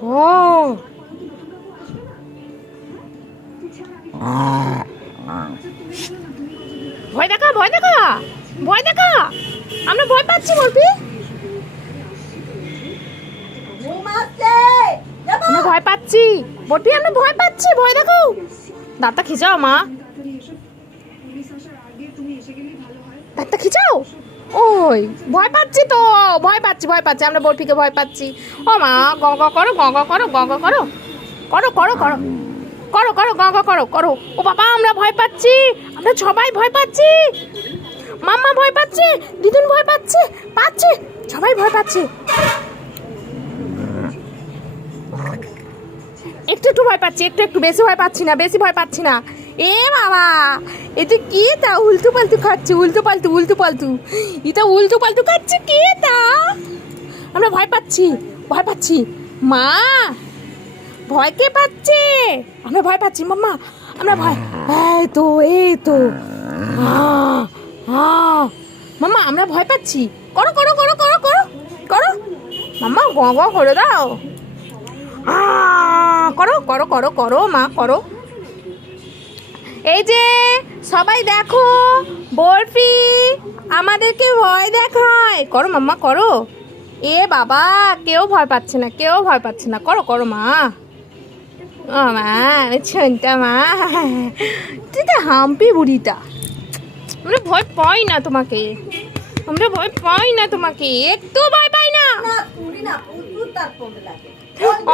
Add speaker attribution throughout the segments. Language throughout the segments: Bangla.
Speaker 1: ও। ভয় দেখা ভয় দেখা ভয় দেখা। আমরা ভয় পাচ্ছি, বলবি? আমরা ভয় পাচ্ছি। বলবি, আমরা ভয় পাচ্ছি, ভয় দেখো। দাঁতটা খিচাও, মা। দাঁতটা খিচাও। ওই, ভয় পাচ্ছি তো, ভয় পাচ্ছি ভয় পাচ্ছি, আমরা বরফিকে ভয় পাচ্ছি। ও মা, গ গ, করো, গ গ, করো, গ গ, করো। করো করো করো। করো করো, গ গ, করো করো। ও বাবা, আমরা ভয় পাচ্ছি, আমরা সবাই ভয় পাচ্ছি। মাম্মা ভয় পাচ্ছে, দিদুন ভয় পাচ্ছে পাচ্ছে, সবাই ভয় পাচ্ছে। একটু একটু ভয় পাচ্ছি, একটু একটু, বেশি ভয় পাচ্ছি না, বেশি ভয় পাচ্ছি না। এ বাবা, এটা কি তা? উল্টু পাল্টু খাচ্ছে, উল্টু পাল্টু উল্টু পাল্টু। এটা উল্টু পাল্টু খাচ্ছে কে তা? আমরা ভয় পাচ্ছি ভয় পাচ্ছি। মা, ভয় কে পাচ্ছে? আমরা ভয় পাচ্ছি, মাম্মা, আমরা ভয়। এই তো এই তো। মাম্মা, আমরা ভয় পাচ্ছি। করো করো করো করো করো করো। মাম্মা, গ গ, করে দাও। করো করো করো করো, মা, করো। এই যে সবাই দেখো বরফি আমাদেরকে ভয় দেখায়। করো মাম্মা করো। এ বাবা কেউ ভয় পাচ্ছে না কেউ ভয় পাচ্ছে না। করো করো মা। ও মা মা। তুই তো হাম্পি বুড়িটা। আমরা ভয় পাই না তোমাকে। আমরা ভয় পাই না তোমাকে। একটু ভয় পাই না।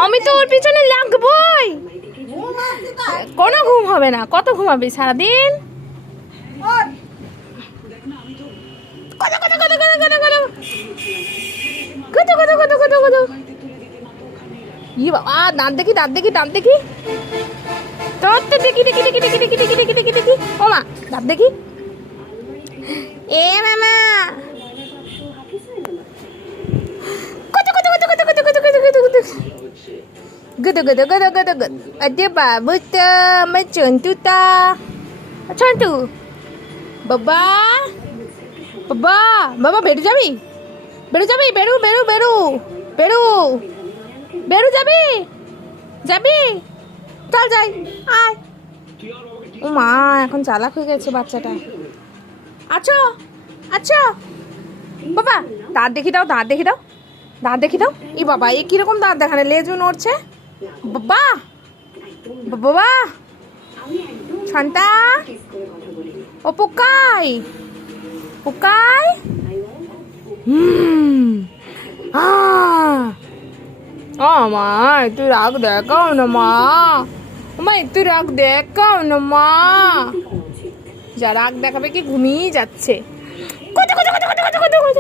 Speaker 1: আমি তো ওর পিছনে লাগবই। কোনো ঘুম হবে না। কত ঘুমাবি সারাদিন? কত ই বাবা, দাঁত দেখি দেখি, দাঁত দেখি। তোর দেখি দেখি দেখি দেখি দেখি। ও মা, দাঁত দেখি। এ মামা Gudu gudu. Ada babu tu macam tu ta. Macam tu. বাবা বাবা বাবা বেরু যাবি বেরু যাবি বেরু বেরু বেরু বেরু বেরু যাবি যাবি চল যাই আয় ও মা এখন চালাক হয়ে গেছে বাচ্চাটা আছো আছো বাবা দাঁত দেখি দাও দাঁত দেখি দাও দাঁত দেখি দাও ই বাবা এ কীরকম দাঁত দেখানে লেজু নড়ছে বাবা বাবা, শান্তা, ও পোকাই পোকাই মা, একটু রাগ দেখাও না মা মা, একটু রাগ দেখাও না মা। যা রাগ দেখাবে কি ঘুমিয়ে যাচ্ছে। কত কত কত কত কত কত